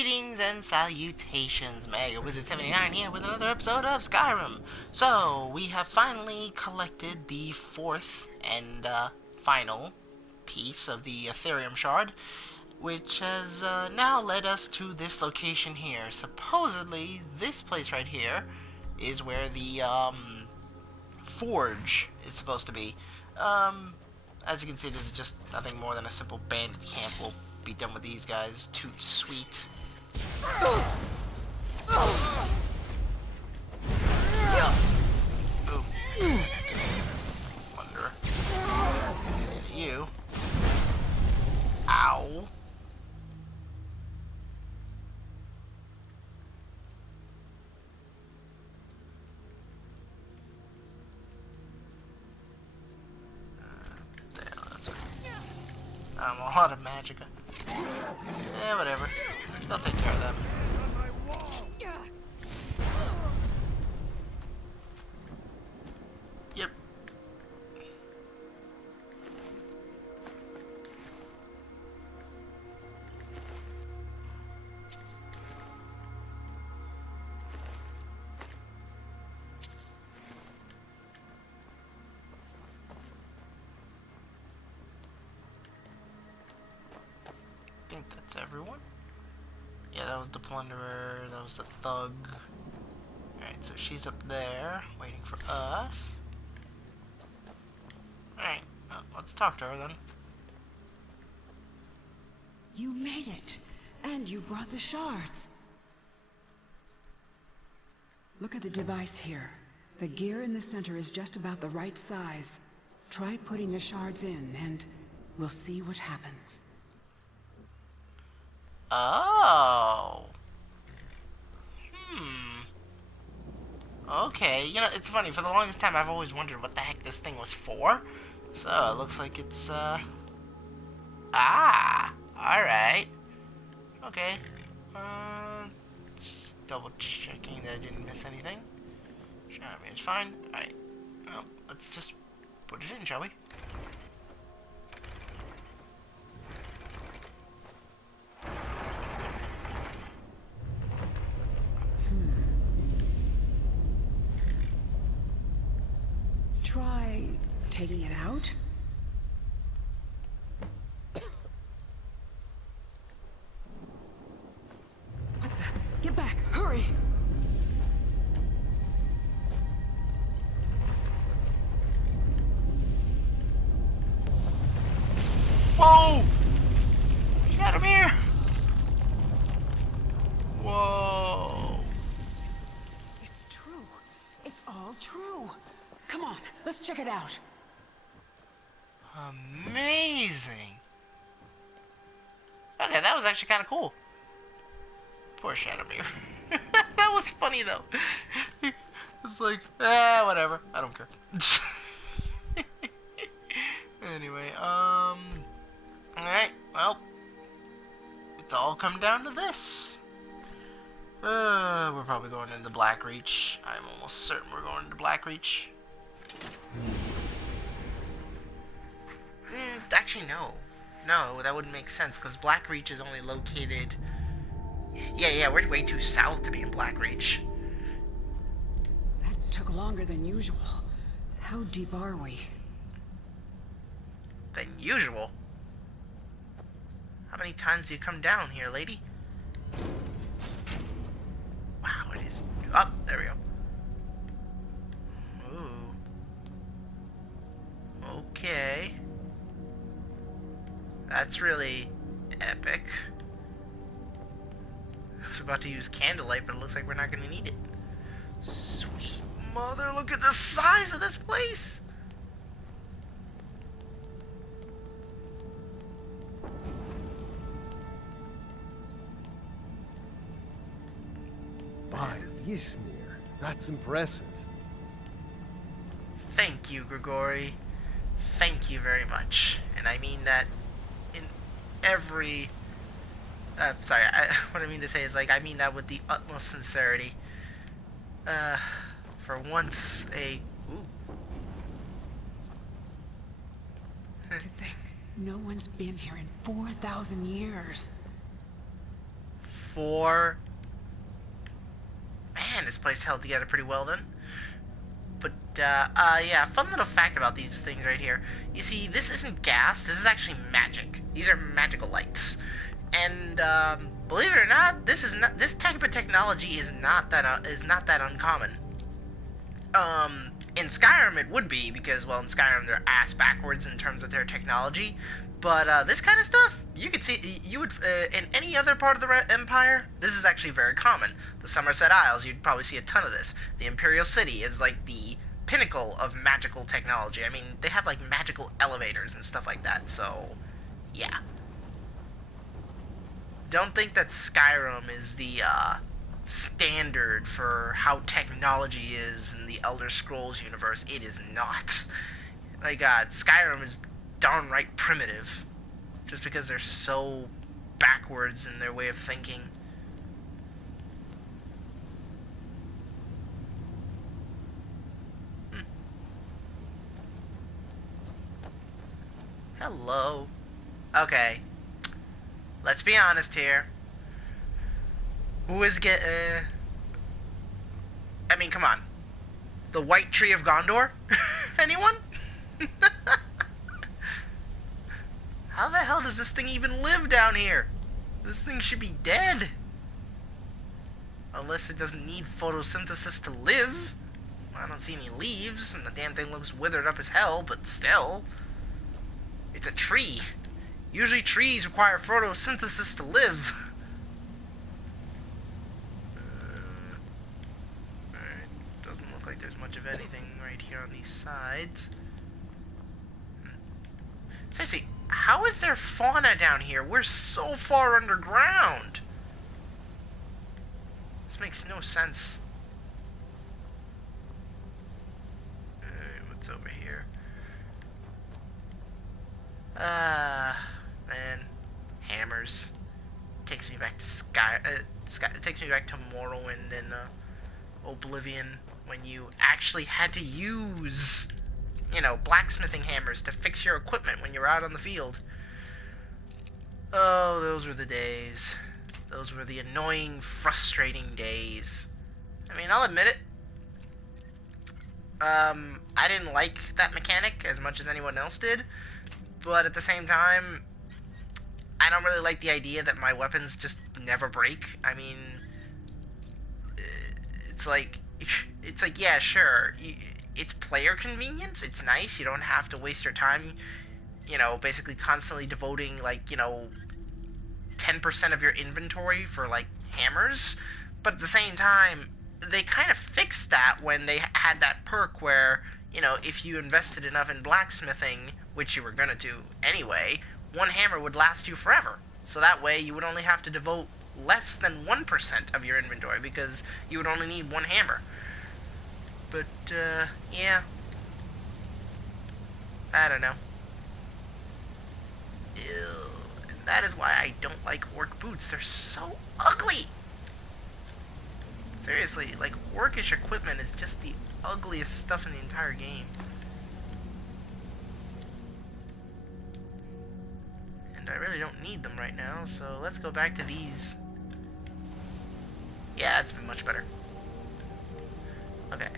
Greetings and salutations, Mega Wizard 79 here with another episode of Skyrim. So, we have finally collected the fourth and final piece of the Ethereum Shard, which has now led us to this location here. Supposedly, this place right here is where the forge is supposed to be. As you can see, this is just nothing more than a simple bandit camp. We'll be done with these guys. Toot sweet. Boom. Wonder. And you. Ow. I'm a lot of magica. Yeah, whatever. They'll take care of them. Yep. I think that's everyone. Yeah, that was the plunderer, that was the thug. Alright, so she's up there, waiting for us. Alright, well, let's talk to her then. You made it, and you brought the shards. Look at the device here. The gear in the center is just about the right size. Try putting the shards in, and we'll see what happens. Oh. Okay, you know, it's funny, for the longest time I've always wondered what the heck this thing was for. So, it looks like it's, alright. Okay. Just double checking that I didn't miss anything. Sure, I mean, it's fine. Alright. Well, let's just put it in, shall we? Try taking it out. What the? Get back! Hurry! Whoa! Shadowmere! Whoa! It's true. It's all true. Come on, let's check it out. Amazing! Okay, that was actually kind of cool. Poor Shadowmere. That was funny though. It's like, whatever. I don't care. Anyway, alright, well, it's all come down to this. We're probably going into Blackreach. I'm almost certain we're going into Blackreach. Actually, no. No, that wouldn't make sense, because Blackreach is only located... Yeah, we're way too south to be in Blackreach. That took longer than usual. How deep are we? Than usual? How many times do you come down here, lady? Wow, it is... Oh, there we go. Ooh. Okay. That's really epic. I was about to use candlelight, but it looks like we're not going to need it. Sweet mother, look at the size of this place! By Ysmir, that's impressive. Thank you, Grigori. Thank you very much. And I mean that in every... sorry, what I mean to say is, like, I mean that with the utmost sincerity. For once, Ooh. To think, no one's been here in 4,000 years. 4. Man, this place held together pretty well then. But, yeah, fun little fact about these things right here. You see, this isn't gas, this is actually magic. These are magical lights. And, believe it or not, this type of technology is not that uncommon. In Skyrim it would be, because, well, in Skyrim they're ass backwards in terms of their technology. But, this kind of stuff, you could see, in any other part of the Empire, this is actually very common. The Somerset Isles, you'd probably see a ton of this. The Imperial City is, like, the pinnacle of magical technology. I mean, they have, like, magical elevators and stuff like that, so, yeah. Don't think that Skyrim is the, standard for how technology is in the Elder Scrolls universe. It is not. My God, Skyrim is downright primitive, just because they're so backwards in their way of thinking. Hello. Okay. Let's be honest here. Who is I mean, come on. The White Tree of Gondor? Anyone? How the hell does this thing even live down here? This thing should be dead. Unless it doesn't need photosynthesis to live. I don't see any leaves, and the damn thing looks withered up as hell, but still. It's a tree. Usually trees require photosynthesis to live. Alright, doesn't look like there's much of anything right here on these sides. Seriously, how is there fauna down here? We're so far underground. This makes no sense. What's over here? Man, hammers. Takes me back to it takes me back to Morrowind and Oblivion, when you actually had to use, you know, blacksmithing hammers to fix your equipment when you're out on the field. Oh, those were the days. Those were the annoying, frustrating days. I mean, I'll admit it. I didn't like that mechanic as much as anyone else did, but at the same time, I don't really like the idea that my weapons just never break. I mean, it's like, yeah, sure, it's player convenience, it's nice, you don't have to waste your time, you know, basically constantly devoting, like, you know, 10% of your inventory for, like, hammers, but at the same time, they kind of fixed that when they had that perk where, you know, if you invested enough in blacksmithing, which you were gonna do anyway, one hammer would last you forever. So that way you would only have to devote less than 1% of your inventory, because you would only need one hammer. But, yeah. I don't know. Ew. And that is why I don't like orc boots. They're so ugly! Seriously, like, orcish equipment is just the ugliest stuff in the entire game. And I really don't need them right now, so let's go back to these. Yeah, that's much better. Okay.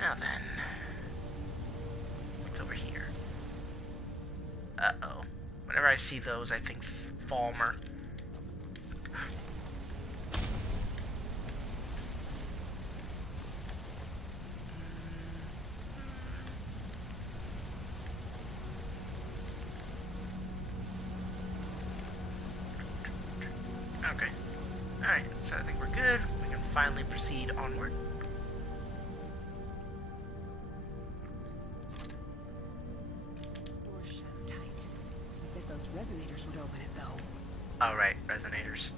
Now then. What's over here? Uh-oh. Whenever I see those, I think Falmer. Okay. Alright, so I think we're good. We can finally proceed onward. Door shut tight. I bet those resonators would open it, though. Alright, resonators.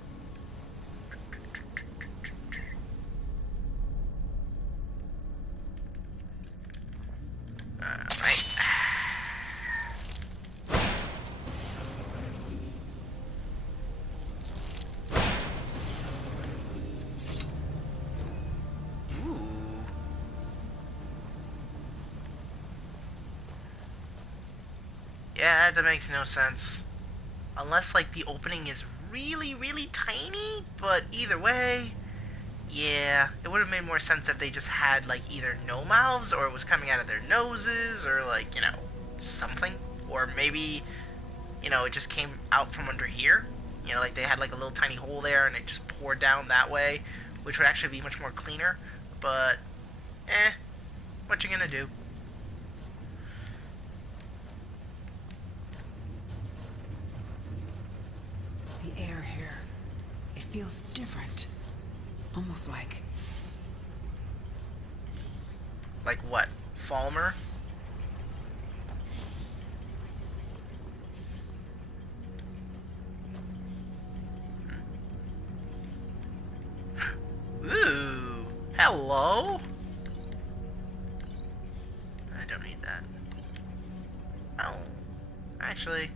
Alright. Yeah, that makes no sense. Unless, like, the opening is really, really tiny, but either way, yeah, it would have made more sense if they just had, like, either no mouths, or it was coming out of their noses, or, like, you know, something. Or maybe, you know, it just came out from under here. You know, like, they had, like, a little tiny hole there, and it just poured down that way, which would actually be much more cleaner. But, what you gonna do? The air here, it feels different. Almost like... Like what? Falmer? Ooh, hello? I don't need that. Oh, actually...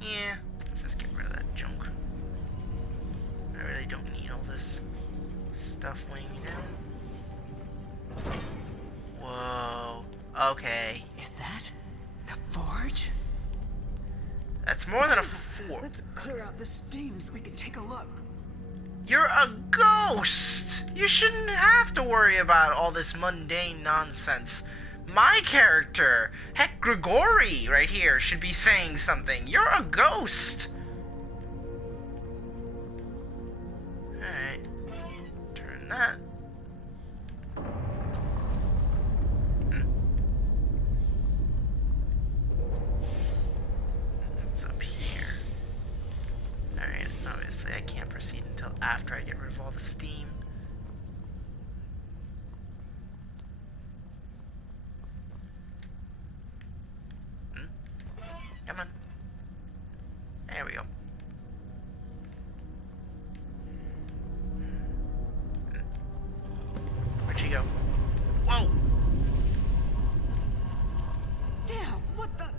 Yeah, let's just get rid of that junk. I really don't need all this stuff weighing me down. Whoa. Okay. Is that the forge? That's more than a forge. Let's clear out the steam so we can take a look. You're a ghost! You shouldn't have to worry about all this mundane nonsense. My character, heck, Grigori, right here, should be saying something. You're a ghost! Alright. Turn that. What's up here? Alright, obviously I can't proceed until after I get rid of all the steam. Come on. There we go. Where'd she go? Whoa! Damn, what the...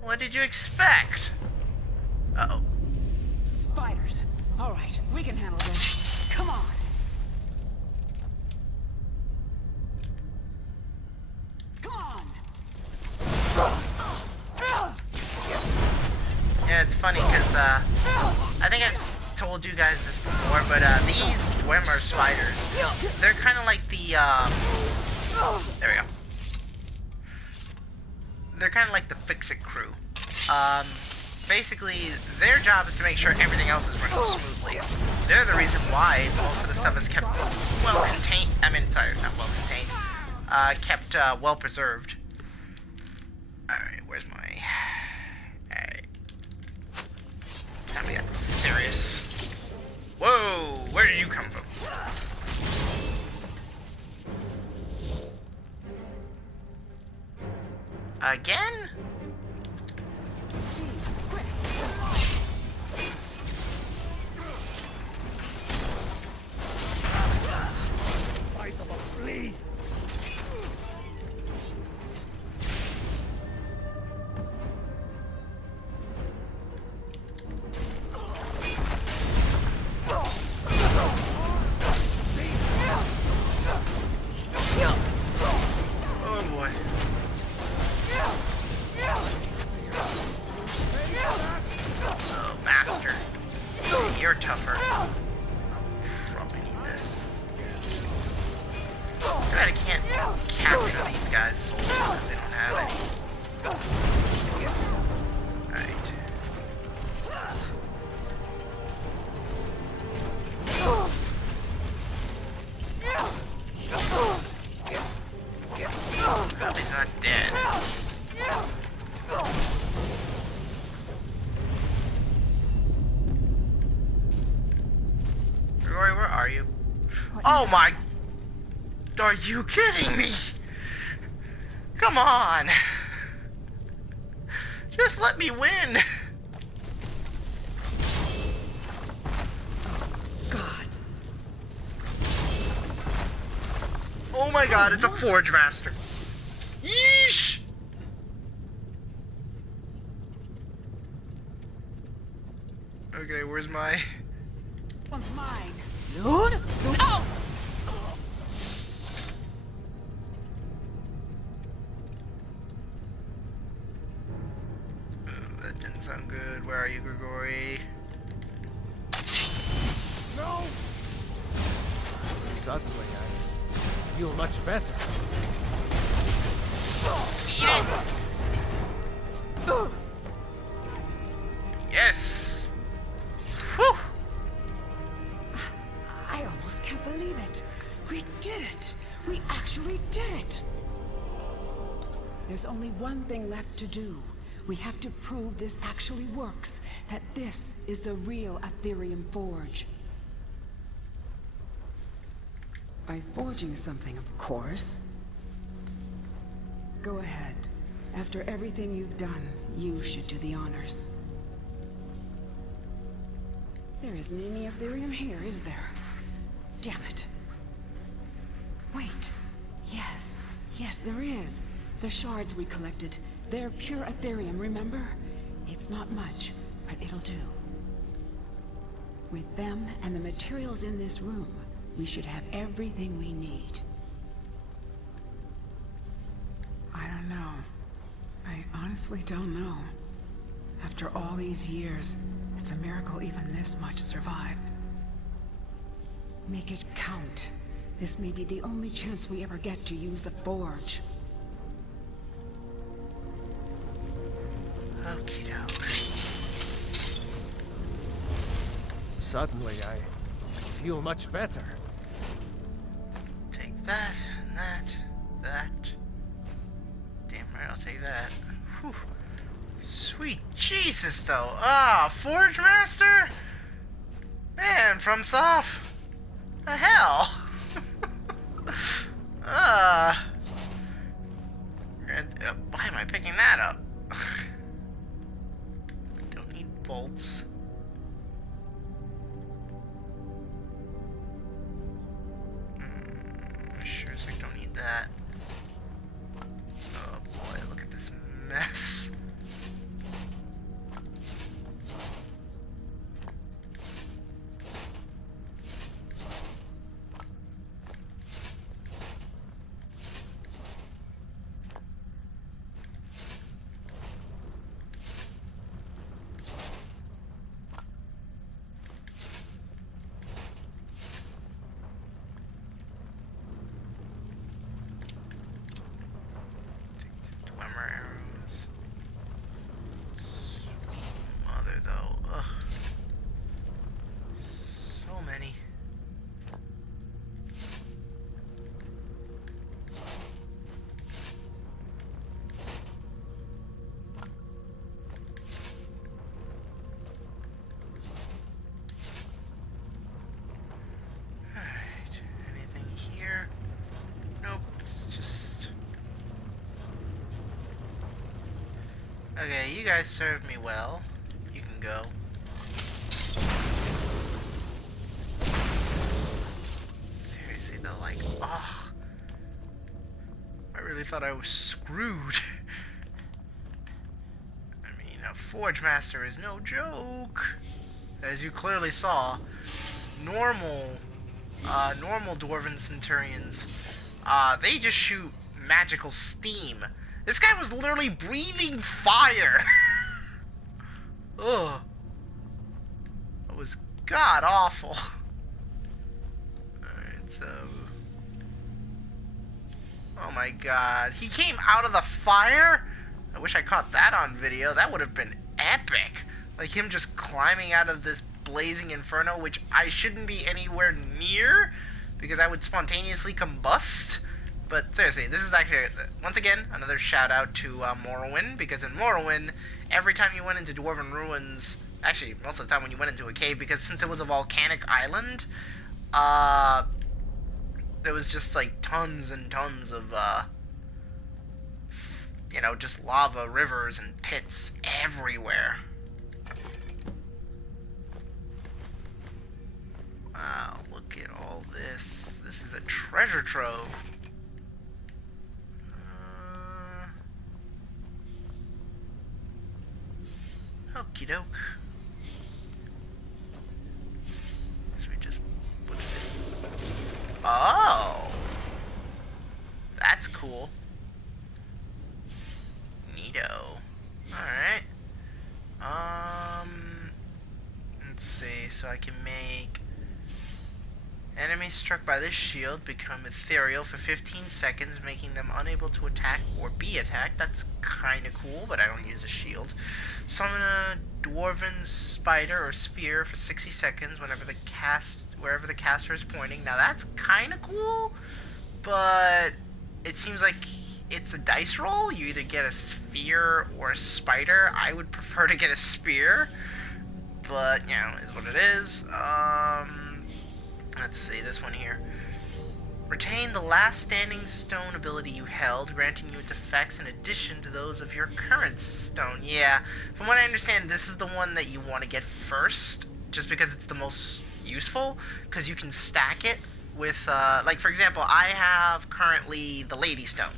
What did you expect? Uh-oh. Spiders. All right, we can handle this. Come on. Come on. Yeah, it's funny because, I think I've told you guys this before, but, these Dwemer spiders, they're kind of like the, there we go. They're kind of like the Fix-It crew. Basically, their job is to make sure everything else is running smoothly. They're the reason why most of the stuff is kept well contained. I mean, sorry, not well contained. Kept well preserved. Alright, where's my... Alright. Time to get serious. Whoa! Where did you come from? Again? Steve, quick. Fight of a flea! Oh boy. Oh, master. You're tougher. Probably need this. Too bad I can't capture these guys' souls because they don't have any. Alright. Well, he's not dead. Rory, where are you? Oh my... Are you kidding me? Come on. Just let me win. God. Oh my god, it's a Forge Master. Yeesh! Okay, where's my... One's mine. Dude? No! sound good. Where are you, Grigori? No! Suddenly, I feel much better. Eat it! Yes! Whew! I almost can't believe it. We did it. We actually did it. There's only one thing left to do. We have to prove this actually works, that this is the real Aetherium Forge. By forging something, of course. Go ahead. After everything you've done, you should do the honors. There isn't any Aetherium here, is there? Damn it. Wait. Yes. Yes, there is. The shards we collected. They're pure Aetherium, remember? It's not much, but it'll do. With them and the materials in this room, we should have everything we need. I don't know. I honestly don't know. After all these years, it's a miracle even this much survived. Make it count. This may be the only chance we ever get to use the Forge. Okie doke. Suddenly, I feel much better. Take that, and that. Damn right, I'll take that. Whew. Sweet Jesus, though. Ah, Forge Master? Man, from Soft. The hell? Why am I picking that up? Don't need bolts. Sure as heck don't need that. Oh boy, look at this mess. Okay, you guys served me well. You can go. Seriously though, like, oh, I really thought I was screwed. I mean, a Forge Master is no joke. As you clearly saw, normal Dwarven Centurions, they just shoot magical steam. This guy was literally breathing fire! Ugh. It was god awful. Alright, so... Oh my god. He came out of the fire? I wish I caught that on video. That would have been epic. Like him just climbing out of this blazing inferno, which I shouldn't be anywhere near, because I would spontaneously combust. But seriously, this is actually, once again, another shout out to Morrowind, because in Morrowind, every time you went into Dwarven Ruins, actually, most of the time when you went into a cave, because since it was a volcanic island, there was just like tons and tons of, you know, just lava rivers and pits everywhere. Wow, look at all this. This is a treasure trove. Okie doke. Guess we just put it in. Oh! That's cool. Neato. Alright. Let's see, so I can make enemies struck by this shield become ethereal for 15 seconds, making them unable to attack or be attacked. That's kind of cool, but I don't use a shield. Summon a dwarven spider or sphere for 60 seconds wherever the caster is pointing. Now that's kind of cool, but it seems like it's a dice roll. You either get a sphere or a spider. I would prefer to get a spear, but you know, is what it is. Let's see, this one here. Retain the last standing stone ability you held, granting you its effects in addition to those of your current stone. Yeah, from what I understand, this is the one that you want to get first, just because it's the most useful, because you can stack it with, like, for example, I have currently the Lady Stone.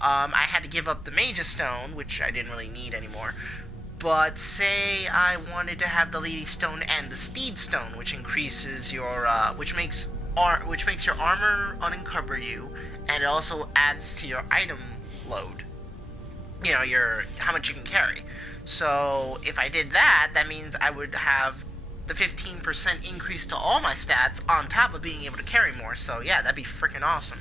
I had to give up the Mage's Stone, which I didn't really need anymore. But say I wanted to have the Lady Stone and the Steed Stone, which increases your, which makes your armor unencumber you, and it also adds to your item load. You know, how much you can carry. So if I did that, that means I would have the 15% increase to all my stats on top of being able to carry more. So yeah, that'd be freaking awesome.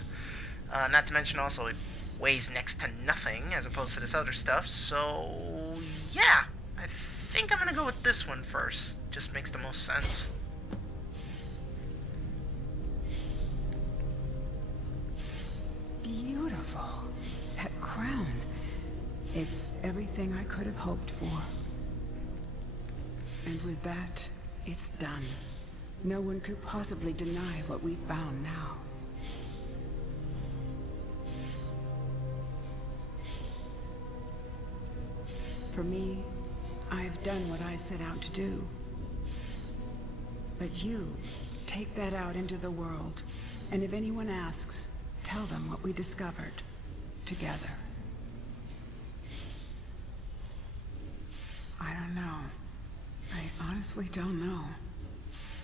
Not to mention also it weighs next to nothing as opposed to this other stuff. So yeah, I think I'm gonna go with this one first. Just makes the most sense. Beautiful. That crown. It's everything I could have hoped for. And with that, it's done. No one could possibly deny what we found now. For me, I've done what I set out to do. But you, take that out into the world, and if anyone asks, tell them what we discovered together. I don't know. I honestly don't know.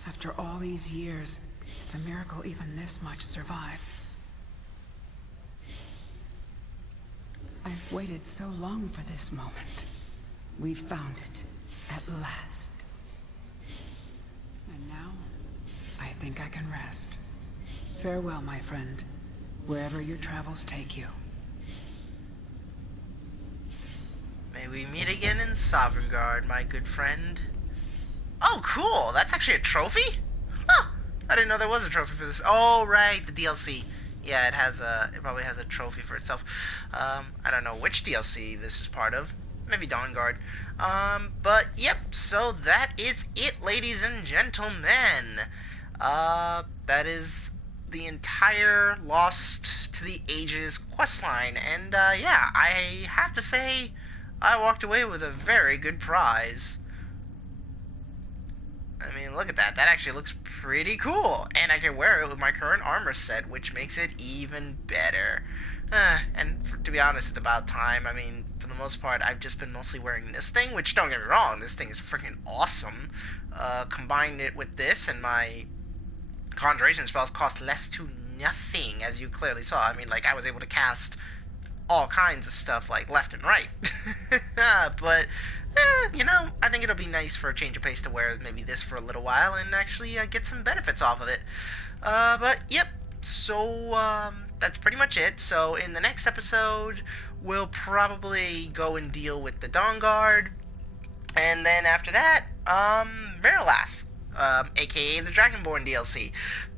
After all these years, it's a miracle even this much survived. I've waited so long for this moment. We found it, at last. And now, I think I can rest. Farewell, my friend, wherever your travels take you. May we meet again in Sovngarde, my good friend. Oh, cool! That's actually a trophy? Huh! I didn't know there was a trophy for this. Oh, right, the DLC. Yeah, it probably has a trophy for itself. I don't know which DLC this is part of. Maybe Dawnguard. But yep, so that is it, ladies and gentlemen. That is the entire Lost to the Ages questline. And yeah, I have to say, I walked away with a very good prize. I mean, look at that. That actually looks pretty cool. And I can wear it with my current armor set, which makes it even better. To be honest, it's about time. I mean, for the most part, I've just been mostly wearing this thing, which, don't get me wrong, this thing is freaking awesome. Combine it with this, and my conjuration spells cost less to nothing, as you clearly saw. I mean, like, I was able to cast all kinds of stuff, like, left and right. But, you know, I think it'll be nice for a change of pace to wear maybe this for a little while and actually get some benefits off of it. But, yep, so, that's pretty much it. So, in the next episode, we'll probably go and deal with the Dawnguard, and then after that, Marilath, aka the Dragonborn DLC.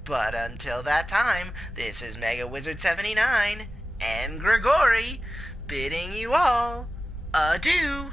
But until that time, this is Mega Wizard 79 and Grigori bidding you all adieu.